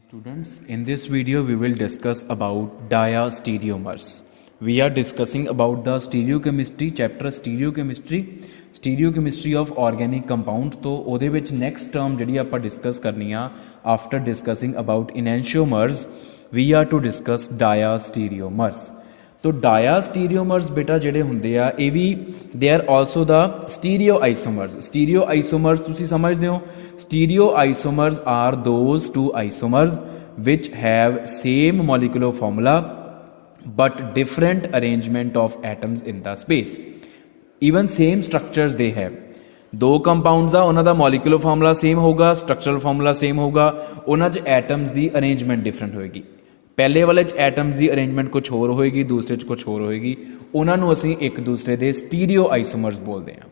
Students, in this video we will discuss about diastereomers. We are discussing about the stereochemistry chapter stereochemistry of organic compounds. तो ਉਹਦੇ ਵਿੱਚ next term ਜਿਹੜੀ ਆਪਾਂ discuss ਕਰਨੀ ਆ after discussing about enantiomers we are to discuss diastereomers. तो diastereomers बेटा ਜਿਹੜੇ ਹੁੰਦੇ ਆ ਇਹ ਵੀ they are also the stereoisomers ਤੁਸੀਂ ਸਮਝਦੇ ਹੋ stereoisomers are those two isomers which have same molecular formula but different arrangement of atoms in the space even same structures they have ਦੋ ਕੰਪਾਊਂਡਸ ਆ ਉਹਨਾਂ ਦਾ ਮੋਲੀਕੂਲਰ ਫਾਰਮੂਲਾ ਸੇਮ ਹੋਊਗਾ structural formula same ਹੋਊਗਾ ਉਹਨਾਂ 'ਚ ਐਟਮਸ ਦੀ arrangement different ਹੋਏਗੀ ਪਹਿਲੇ ਵਾਲੇ 'ਚ ਐਟਮਸ ਦੀ ਅਰੇਂਜਮੈਂਟ ਕੁਛ ਹੋਰ ਹੋਏਗੀ ਦੂਸਰੇ 'ਚ ਕੁਛ ਹੋਰ ਹੋਏਗੀ ਉਹਨਾਂ ਨੂੰ ਅਸੀਂ ਇੱਕ ਦੂਸਰੇ ਦੇ ਸਟੀਰੀਓ ਆਈਸੋਮਰਸ ਬੋਲਦੇ ਹਾਂ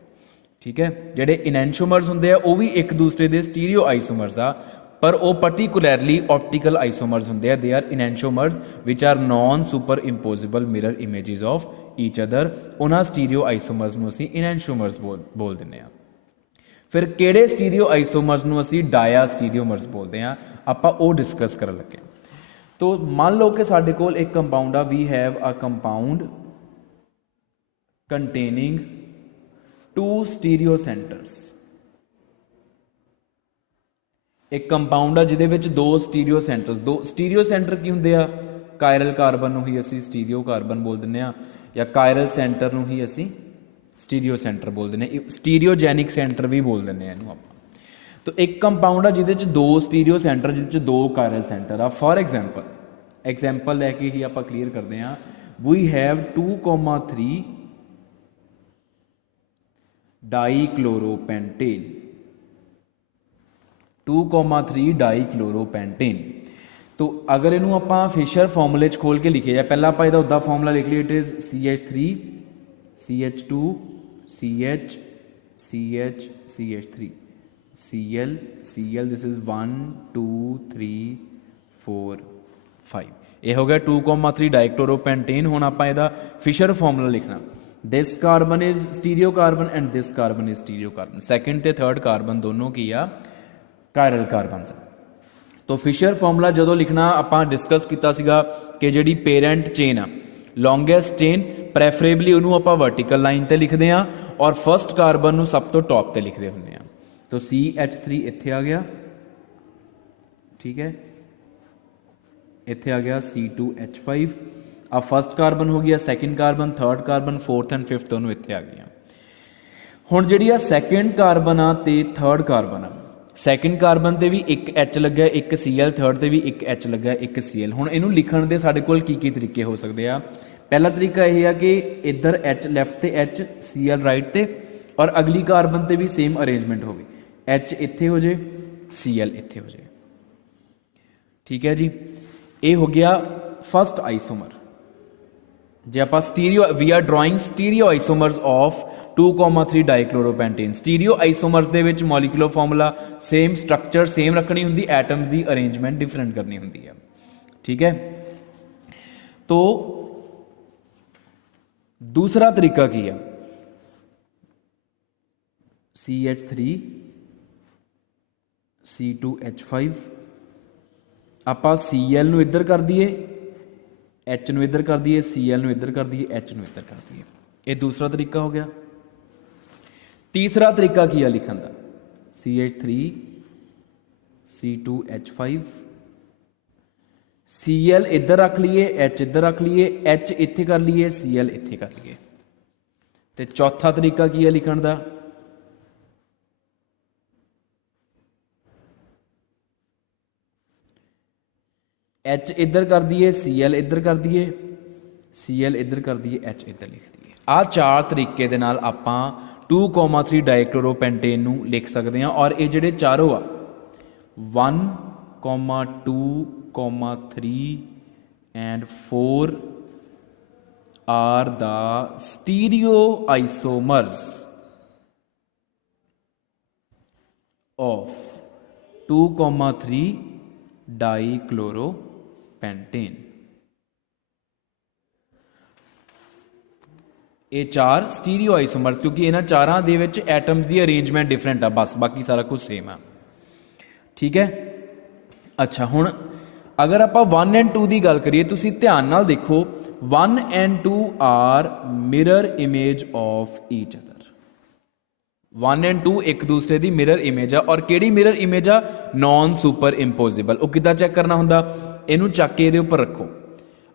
ਠੀਕ ਹੈ ਜਿਹੜੇ ਇਨੈਂਸ਼ੀਓਮਰਸ ਹੁੰਦੇ ਆ ਉਹ ਵੀ ਇੱਕ ਦੂਸਰੇ ਦੇ ਸਟੀਰੀਓ ਆਈਸੋਮਰਸ ਆ ਪਰ ਉਹ ਪਰਟੀਕੂਲਰਲੀ ਆਪਟੀਕਲ ਆਈਸੋਮਰਸ ਹੁੰਦੇ ਆ they are enantiomers which are non superimposable mirror images of each other ਉਹਨਾਂ ਸਟੀਰੀਓ ਆਈਸੋਮਰਸ ਨੂੰ ਅਸੀਂ ਇਨੈਂਸ਼ੀਓਮਰਸ ਬੋਲ ਦਿੰਦੇ ਆ ਫਿਰ ਕਿਹੜੇ ਸਟੀਰੀਓ ਆਈਸੋਮਰਸ ਨੂੰ ਅਸੀਂ ਡਾਇਆਸਟੀਰੀਓਮਰਸ ਬੋਲਦੇ ਆ ਆਪਾਂ ਉਹ ਡਿਸਕਸ ਕਰਨ ਲੱਗੇ तो मान लो कि साडे कोल एक कंपाउंड आ we have a compound containing two stereo centers एक कंपाउंड आ जिहदे विच दो स्टीरियो सेंटर्स दो स्टीरियो सेंटर की हुंदे आ कायरल कार्बन नूं ही असीं स्टीरियो कार्बन बोल दिंदे आ या कायरल सेंटर नूं ही असीं स्टीरियो सेंटर बोल दिंदे आ स्टीरियोजैनिक सेंटर भी बोल दिंदे आ इहनूं आपां तो एक कंपाउंड आ जिहदे दो स्टीरियो सेंटर जिहदे दो कायरल सेंटर आ फॉर एग्जाम्पल लैके ही आप क्लीयर करते हैं वी हैव 2,3 डाईक्लोरोपेंटेन 2,3 डाईक्लोरोपेंटेन तो अगर इनू आप फिशर फॉर्मूले खोल के लिखे जाए पहला आप इहदा उदा फॉर्मूला लिख लिया it is CH3 CH2 CH CH CH3 Cl this is 1 2 3 4 5 ये हो गया 2,3 डाइक्लोरोपेंटेन हुण आपां इहदा फिशर फॉर्मूला लिखना this carbon is stereo carbon and this carbon is stereo carbon second ते थर्ड कार्बन दोनों की आ कायरल कार्बन तो फिशर फॉर्मूला जदों लिखना आपां डिस्कस कीता सीगा कि जिहड़ी पेरेंट चेन आ लॉन्गेस्ट चेन प्रैफरेबली उहनूं आपां वर्टिकल लाइन ते लिखदे आ और फस्ट कार्बन नूं सब तो टॉप ते लिखदे हुंदे आ तो CH3 इत्थे आ गया ठीक है इत्थे आ गया C2H5 अब फर्स्ट कार्बन हो गया second carbon third carbon fourth and fifth दोनों इत्थे आ गया हुण जिहड़ी आ सैकेंड कार्बन आ ते थर्ड कार्बन आ सैकेंड कार्बन ते भी एक H लग्या एक Cl थर्ड ते भी एक H लग्या एक Cl हुण इहनूं लिखण दे साडे कोल की तरीके हो सकदे आ पहला तरीका यह है कि इधर H लैफ्ट ते H Cl राइट ते और अगली कार्बन ते भी सेम अरेंजमेंट होवे H इत्थे हो जाए Cl इत्थे हो जाए ठीक है जी ये हो गया फस्ट आइसोमर जे आप stereo we are drawing stereo isomers of 2,3 dichloropentane stereo isomers दे which molecular formula same structure same रखनी हुंदी एटम्स दी अरेंजमेंट डिफरेंट करनी हुंदी है ठीक है तो दूसरा तरीका की है CH3 C2H5 ਆਪਾਂ Cl ਨੂੰ ਇੱਧਰ ਕਰ ਦਈਏ H ਨੂੰ ਇੱਧਰ ਕਰ ਦਈਏ Cl ਨੂੰ ਇੱਧਰ ਕਰ ਦਈਏ H ਨੂੰ ਇੱਧਰ ਕਰ ਦਈਏ ਇਹ ਦੂਸਰਾ ਤਰੀਕਾ ਹੋ ਗਿਆ ਤੀਸਰਾ ਤਰੀਕਾ ਕੀ ਹੈ ਲਿਖਣ ਦਾ CH3 C2H5 Cl ਇੱਧਰ ਰੱਖ ਲਈਏ H ਇੱਧਰ ਰੱਖ ਲਈਏ H ਇੱਥੇ ਕਰ ਲਈਏ Cl ਇੱਥੇ ਕਰ ਲਈਏ ਤੇ ਚੌਥਾ ਤਰੀਕਾ ਕੀ ਹੈ ਲਿਖਣ ਦਾ H इधर कर दिए Cl इधर कर दिए Cl इधर कर दिए H इधर लिख दिए आ चार तरीके दे नाल आपां 2,3 डाइक्लोरोपेंटेन नूं लिख सकते हैं और ये जिहड़े चारों आ 1, 2, 3 and 4 are the stereo isomers of 2,3 dichloropentane ये चार स्टीरियो आइसोमर्स क्योंकि इन्हां चारां दे विच एटम्स दी अरेंजमेंट डिफरेंट आ बस बाकी सारा कुछ सेम है ठीक है। अच्छा हुण अगर आप 1 एंड 2 की गल करिए, तुसीं ध्यान नाल देखो, 1 and 2 are mirror image of each other. 1 and 2 एक दूसरे की मिरर इमेज आ, और किहड़ी मिरर इमेज आ? Non superimposable. वो किद्दां चैक करना हुंदा? इनू चक के इहदे उपर रखो।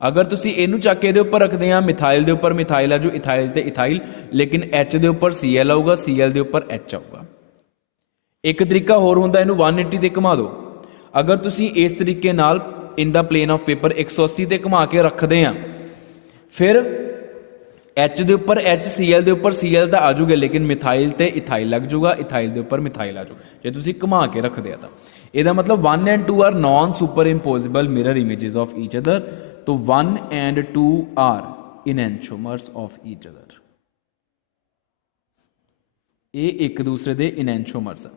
अगर तुसीं इनू चक के इहदे उपर रखदे आ, मिथाइल दे उपर मिथाइल आ, जो इथाइल ते इथाइल, लेकिन एच दे उपर Cl आऊगा, Cl दे उपर एच आऊगा। एक तरीका होर हुंदा, इनू 180 ते घुमा दो। अगर तुसीं इस तरीके नाल in the plane of paper 180 ते घुमा के रखदे आ, फिर एच दे उपर एच, Cl दे उपर Cl दा आ जाऊगा, लेकिन मिथाइल ते इथाइल लग जाऊगा, इथाइल दे उपर मिथाइल आ जाऊगा, जे तुसीं घुमा के रखदे आ। तां ਇਹਦਾ मतलब 1 and 2 are non superimposable mirror images of each other. तो 1 and 2 are enantiomers of each other. ये एक दूसरे दे इनैंशोमर्स आ।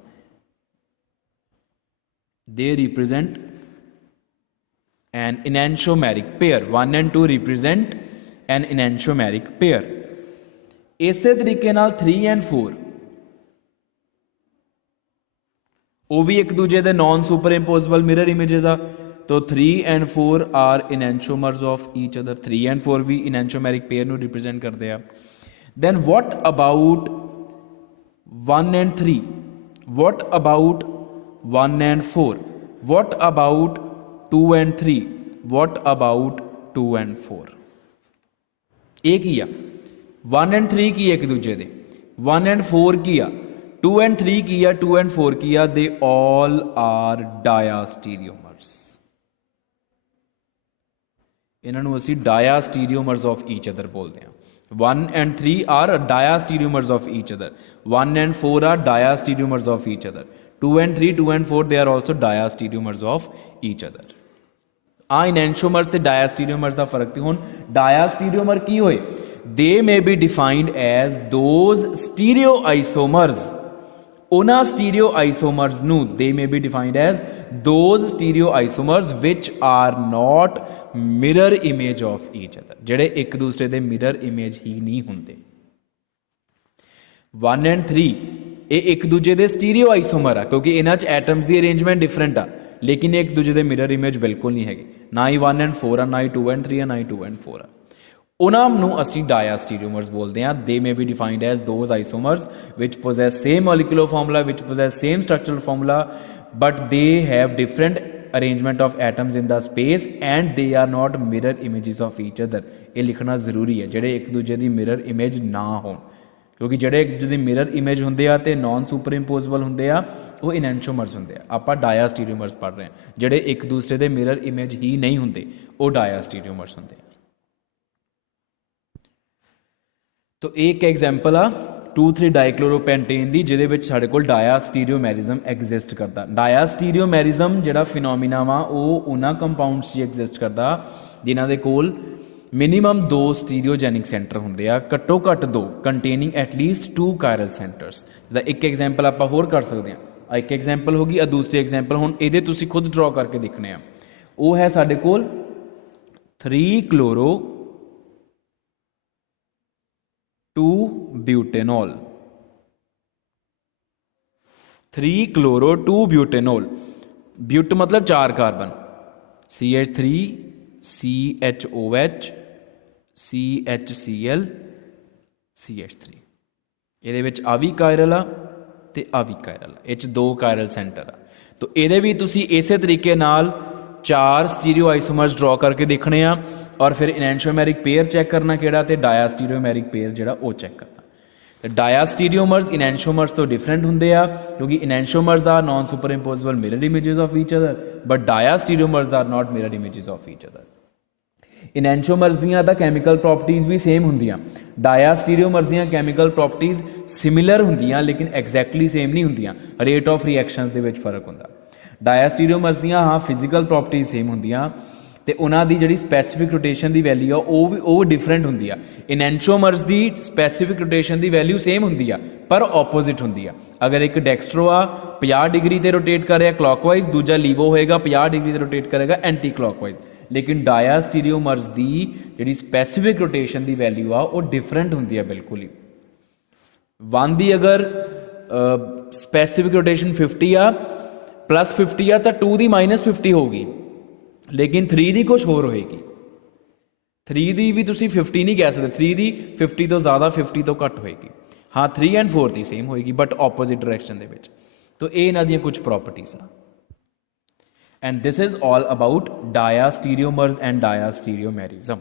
They represent an enantiomeric pair. 1 and 2 represent an enantiomeric pair. इसे तरीके नाल 3 एंड 4 वो भी एक दूजे दे non superimposable mirror images आ। तो 3 and 4 are enantiomers of each other. 3 and 4 भी इनैंशोमैरिक पेयर नूं रिप्रेजेंट करते हैं। Then what about 1 and 3? What about 1 and 4? What about 2 and 3? What about 2 and 4? एक ही आ। 1 एंड 3 की एक दूजे दे, 1 एंड 4 की आ, 2 एंड 3 की आ, 2 एंड 4 की आ। They all are डायास्टीरियोमर्स। इन्हों असी डायास्टीरियोमर्स ऑफ ईच अदर बोलते हैं। 1 and 3 are diastereomers of each other. 1 and 4 are diastereomers of each other. 2 and 3, 2 and 4 they are also diastereomers of each other. आ इनैंशोमर्स ते diastereomers का फर्क। तो हुण डायास्टीरियोमर की होए? They may be defined as those stereoisomers. उन्हां stereoisomers नूं they may be defined as those stereoisomers which are not mirror image of each other, जिहड़े एक दूसरे दे मिरर इमेज ही नहीं हुंदे। 1 एंड 3 ये एक दूजे दे स्टीरियोआइसोमर आ, क्योंकि इन्हां च एटम्स दी अरेंजमेंट डिफरेंट आ, लेकिन एक दूजे दे मिरर इमेज बिल्कुल नहीं हैगी। ना ही 1 एंड 4 आ, ना ही 2 एंड 3 आ, ना ही 2 एंड 4 आ। उन्होंने असी डायास्टीरियोमर्स बोलते हैं। They may be defined as those isomers which possess same molecular formula, which possess same structural formula, but they have different arrangement of atoms in the space and they are not mirror images of each other. ये लिखना जरूरी है, जेडे एक दूजे की mirror image ना हो, क्योंकि जेडे एक दूजे की मिरर इमेज होंगे आ ते नॉन सुपर इंपोजिबल होंगे आ, वो इनैंशोमर्स होंगे आ। आप डायास्टीरियोमर्स पढ़ रहे हैं। जेडे एक दूसरे के मिरर इमेज ही नहीं होंगे, वो डायास्टीरियोमर्स होंगे। तो एक एग्जाम्पल आ 2,3 डाइक्लोरोपेंटेन की, जिहदे विच साडे कोल डायास्टीरियोमैरिज्म एग्जिस्ट करता। डायास्टीरियोमैरिज्म जिहड़ा फिनोमिना वा वो उन्हां कंपाउंड्स 'च एग्जिस्ट करता जिन्हां दे कोल मिनीमम 2 स्टीरियोजैनिक सेंटर होंदे आ, घट्टो घट्ट 2, कंटेनिंग एटलीस्ट 2 कायरल सेंटर्स। दा एक एग्जाम्पल आप होर कर सकते हैं। एक एग्जाम्पल होगी, दूसरी एग्जाम्पल हुण इहदे तुसीं खुद ड्रॉ करके देखने आ। वो है साडे कोल 3 chloro 2 butanol. 3 chloro 2 butanol. But मतलब 4 carbon, CH3 CHOH CHCl CH3। ये आ भी कायरल आ ते आ भी कायरल आ, ये 2 कायरल सेंटर आ। तो ये भी तुसी इसे तरीके नाल 4 स्टीरियो आइसोमर्स ड्रॉ करके देखने आ, और फिर इनैंशोमैरिक पेयर चैक करना किहड़ा, ते डायास्टीरियोमैरिक पेयर जिहड़ा वो चैक करना। डायास्टीरियोमर्स इनैंशोमर्स तो डिफरेंट होंगे आ, क्योंकि enantiomers are non superimposable mirror images of each other, but diastereomers are not mirror images of each other. Enantiomers दियां तां कैमिकल प्रॉपर्टीज़ भी सेम होंदियां, डायास्टीरियोमर्स दियां कैमिकल प्रॉपर्टीज़ सिमिलर होंदियां, लेकिन एग्जैक्टली सेम नहीं होंदियां। रेट ऑफ रिएक्शनस दे विच फर्क होंदा। डायास्टीरियोमर्स दियां हाँ फिजिकल प्रॉपर्टीज़ सेम होंदियां, तो उन्होंने जिहड़ी स्पैसीफिक रोटेशन की वैल्यू आ वो डिफरेंट होंदी आ। इनैंशोमर्स की स्पैसीफिक रोटेशन की वैल्यू सेम होंदी आ, पर ऑपोजिट होंदी आ। अगर एक डैक्सट्रो आ 50 डिग्री ते रोटेट कर रहा क्लॉकवाइज, दूजा लीवो होएगा 50 डिग्री ते रोटेट करेगा एंटी क्लॉकवाइज। लेकिन डायास्टीरियोमर्स की जिहड़ी स्पैसीफिक रोटेशन की वैल्यू आ वो डिफरेंट होंदी है बिल्कुल ही। 1 की अगर स्पैसीफिक रोटेशन 50 आ +50 आ, तो 2 की -50 होगी। ਲੇਕਿਨ 3 ਦੀ ਕੁਛ ਹੋਰ ਹੋਏਗੀ। 3 ਦੀ ਵੀ ਤੁਸੀਂ 50 ਨਹੀਂ ਕਹਿ ਸਕਦੇ, 3 ਦੀ 50 ਤੋਂ ਜ਼ਿਆਦਾ 50 ਤੋਂ ਘੱਟ ਹੋਏਗੀ। ਹਾਂ 3 ਐਂਡ 4 ਦੀ ਸੇਮ ਹੋਏਗੀ ਬਟ ਆਪੋਜ਼ਿਟ ਡਾਇਰੈਕਸ਼ਨ ਦੇ ਵਿੱਚ। ਤੋ ਇਹ ਇਹਨਾਂ ਦੀਆਂ ਕੁਝ ਪ੍ਰੋਪਰਟੀਜ਼ ਆ। And this is all about diastereomers and ਡਾਇਆਸਟੀਰੀਓਮੈਰਿਜ਼ਮ।